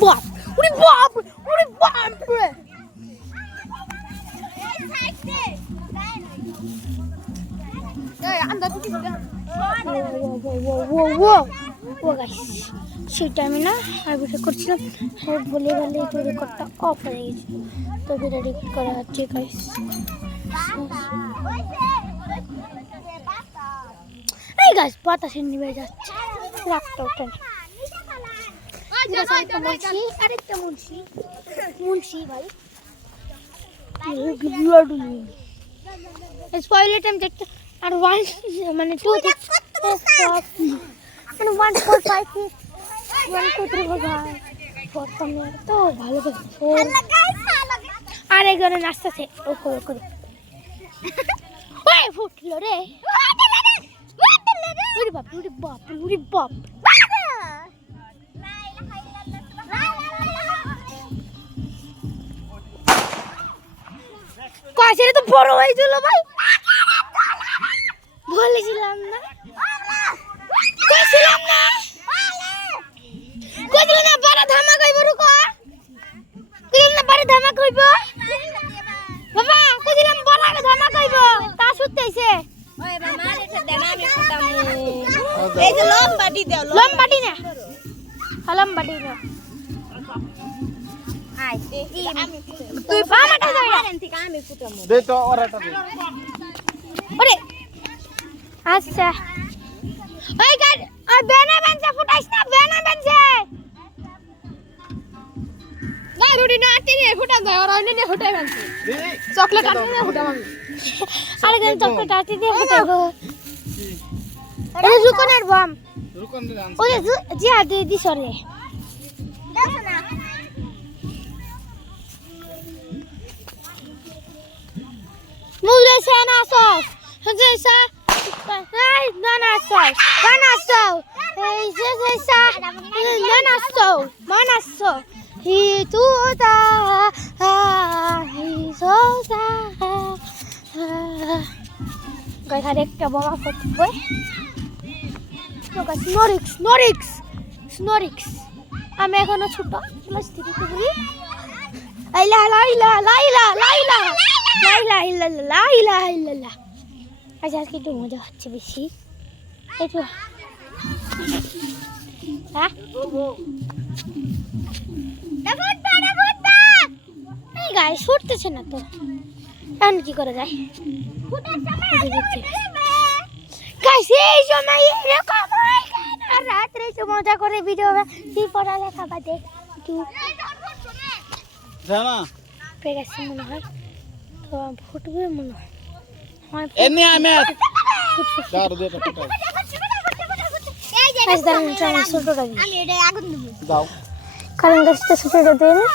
বাপ ওরে বাপ ওরে বাপ রে এই আন্দা তুই ও গাইস সেটা আমি না আর ভিডিও করছিলাম আর বলে তো রেকর্ডটা অফ হয়ে গেছে তো ভিডিও রেকর্ড করা হচ্ছে গাইস এই গাছ বাতাসে নিভে যাচ্ছে রাতটা ওঠে আরেকটা মুন্সি ভাই স্পয়লার টাইম দেখতে আর ওয়ান মানে 2 মানে 1 4 5 6 1 2 3 ভাই করতাম না তো ভালো করে আর একজনের নাচতেছে ও করে ওই ফুটলো রে ওরে বাপ ওরে বাপ ওরে বাপ কাছেরে তো বড় হয়েছিল ভাই বলেছিলাম না কইছিলাম না কইছিলাম না বড় ধামা কইব রুকো কইছিলাম না বড় ধামা কইব বাবা কইছিলাম বড় ধামা কইব তা শুতেইছে ওই মামা এটা দেনা আমি ফুটাম এই যে লম্বাটি দাও লম্বাটি না লম্বাটি দাও আই এই আমি তুই বামাটা দাও এখান থেকে আমি ফুটাম দে তো ওরাটা দে ওরে আচ্ছা ওই গাড়ি আর বেনা বেনছে ফুটাইছ না বেনা বেনছে না রুটি না আটি নিয়ে ফুটা দাও আর অন্য নিয়ে ফুটাই বেনছে চকলেট আটি নিয়ে ফুটাম আরে গান চকলেট আটি দিয়ে ফুটাবো এটা রুকনের বাম রুকনের আনছে ওই জি আ দি সরে দেখো না মুলে সেনা সস হজেসা এই নানাসো এই যে নানাসো হি তুদা হি সোদা গাইস আরেকটা বড় ফুটবল তো গাইস স্নোরিক্স আমি এখনো ছোট ক্লাস 3 তে পড়ি লাইলা আজকে একটু মজা হচ্ছে বেশি একটু হ্যাঁ এই গায়ে ছুটতেছে না তো এখন কি করা যায় এই সময় এরকম রাত্রে একটু মজা করে ভিডিও পড়ালেখা বাদে একটু পেয়ে গেছে মনে হয় তো ফুটবে মনে হয় এনে আমি দাও দে তো ফুটাও এই দাও ট্রাই ছোটটা দি আমি এটা আগুন দেব দাও কারণ গাছটা ছোটটা দে না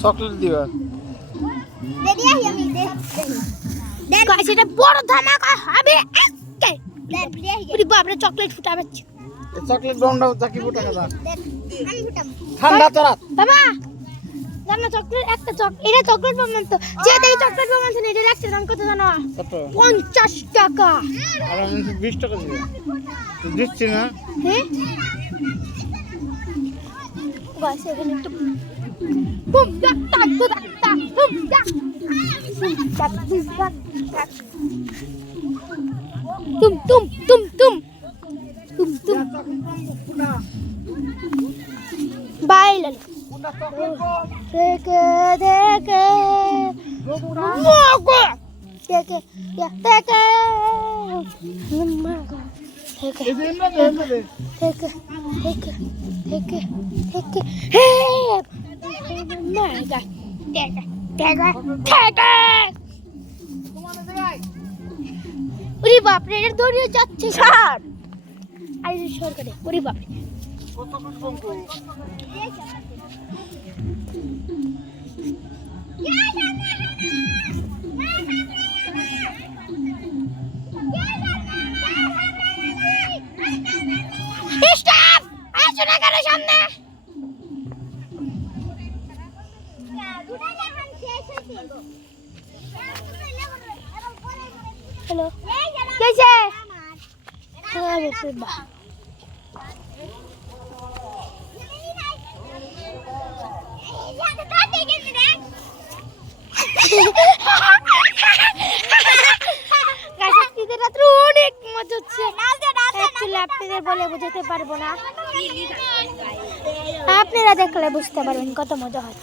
চকলেট দিবা দে দিয়া আমি দে গাছ এটা বড় ধামাকা হবে একে দে দিয়া পুরি বাপরে চকলেট ফুটাবে এই চকলেট ডন্ডা জাকি ফুটাকা দাও আমি ফুটাম ঠান্ডা তোরা বাবা জানো চকলেট একটা এটা চকলেট বানান তো যে দেই চকলেট বানান তো এটা রাখছে দাম কত জানো কত 50 টাকা আর আমি 20 টাকা দিব দিচ্ছি না হ্যাঁ গাছ এখানে একটু বুম টাক টাক টাক বুম টাক তুম বাইলে Take ওরে বাপ রে এর দড়িয়ে যাচ্ছে স্যার আরে সরকারে ওরে বাপ রে কত কম কই স্টপ আসো না কেন সামনে হ্যালো कैसे আপনাদের বলে বোঝাতে পারবো না, আপনারা দেখলে বুঝতে পারবেন কত মজা হয়।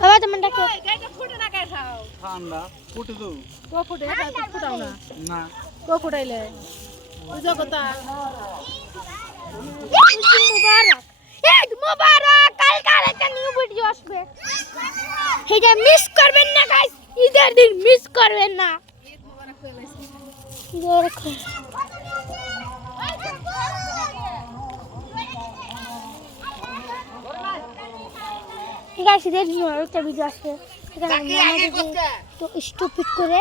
বাবা তোমার ডাকে ঠান্ডা ফুটে তো ফুটে ফুটাও না না ফুটাইলে বুঝো কথা মুবারক, ঈদ মুবারক। কাল একটা নিউ ভিডিও আসবে, এটা মিস করবেন না গাইস, ঈদের দিন মিস করবেন না। দেখো গাইস, ঈদের দিন একটা ভিডিও আসবে, সেখানে তো স্টুপিড করে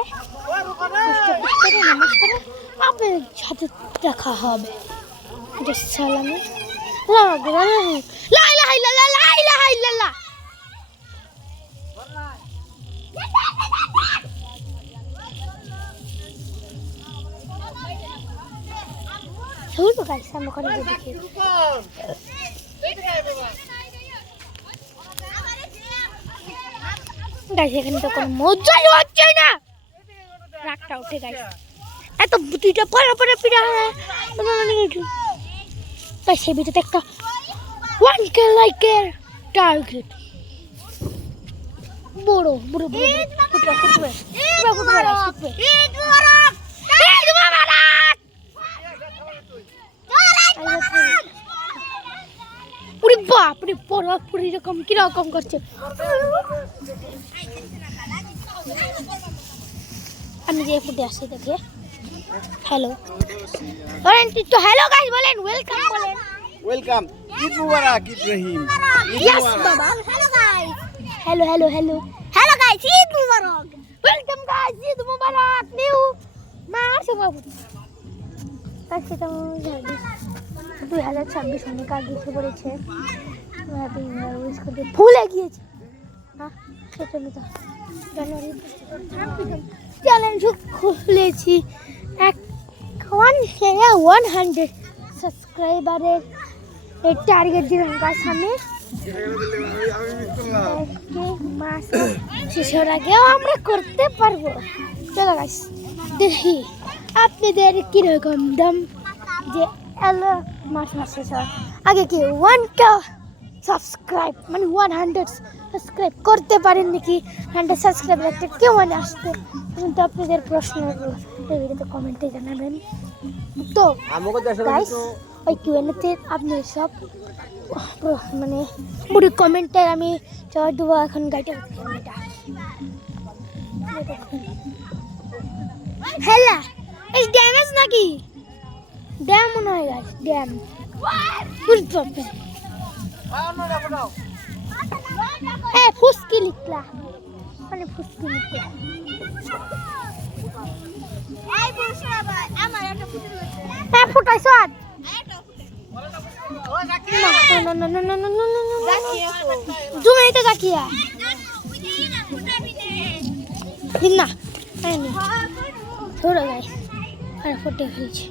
নামাজ করে আপনাদের সাথে দেখা হবে। এটা সালামে লা ইলাহা ইল্লাল্লাহ, লা ইলাহা ইল্লাল্লাহ। শুনুন গাইস, আমরা করে দেখি গাইস, এখানে তো কোনো মজাই হচ্ছে না, রাগটা উঠে গাইস। এত দুইটা পরে পরে পিড়া হয় তাই সে ভিডিওতে একটা 1K লাইকের টার্গেট। বড় বড় বড় ফুটবে ফুটবে ফুটবে ফুটবে। পুরি বাপ রে, পড়া পুরি রকম কিরকম করছে। আমি যে ফুটে আসি দেখে হ্যালো বলেন তো, হ্যালো গাইস বলেন, ওয়েলকাম বলেন, ওয়েলকাম, ঈদ মুবারক ইব্রাহিম। ইয়েস বাবা, hello guys, hello hello hello hello guys, Eid মুবারক, ওয়েলকাম গাইস, ঈদ মুবারক নিউ মাস বাবু। আজকে তো 2026 অনেক আগে এসে পড়েছে, হ্যাপি নিউ ইয়ার উইশ করতে ভুলে গিয়েছি। হ্যাঁ সেজন্য তো জানুয়ারি চ্যালেঞ্জ খুলেছি, 100 সাবস্ক্রাইবারের এই টার্গেট দিলাম গাছ। আমি মাস শেষ হওয়ার আগেও আমরা করতে পারবো। চলো গাছ দেখি আপনাদের কিরকম দাম, যে এলো মাস শেষ হওয়ার আগে কি 1K সাবস্ক্রাইব মানে 100 সাবস্ক্রাইব করতে পারেন নাকি, 100 সাবস্ক্রাইব একটা কেউ মানে আসতে, কিন্তু আপনাদের প্রশ্ন এই ভিডিওতে কমেন্টে জানাবেন। তো গাইস ওই কিউএনএতে আপনি সব মানে পুরো কমেন্টে আমি জবাব দেবো। এখন গাইটা হ্যালো, এই ড্যামেজ নাকি ড্যাম মনে হয় গাইস, ড্যাম বুঝতে পারবেন। হ্যাঁ ফুসকি লিখলা মানে ফুসকি লিখলা। হ্যাঁ ফুটাইছ তুমি এটা জাকিয়া না থোড়া গাই আর ফুটে ফেলছে।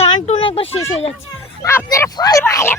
কার্টুন একবার শেষ হয়ে যাচ্ছে, আপনারা ফল পাইলে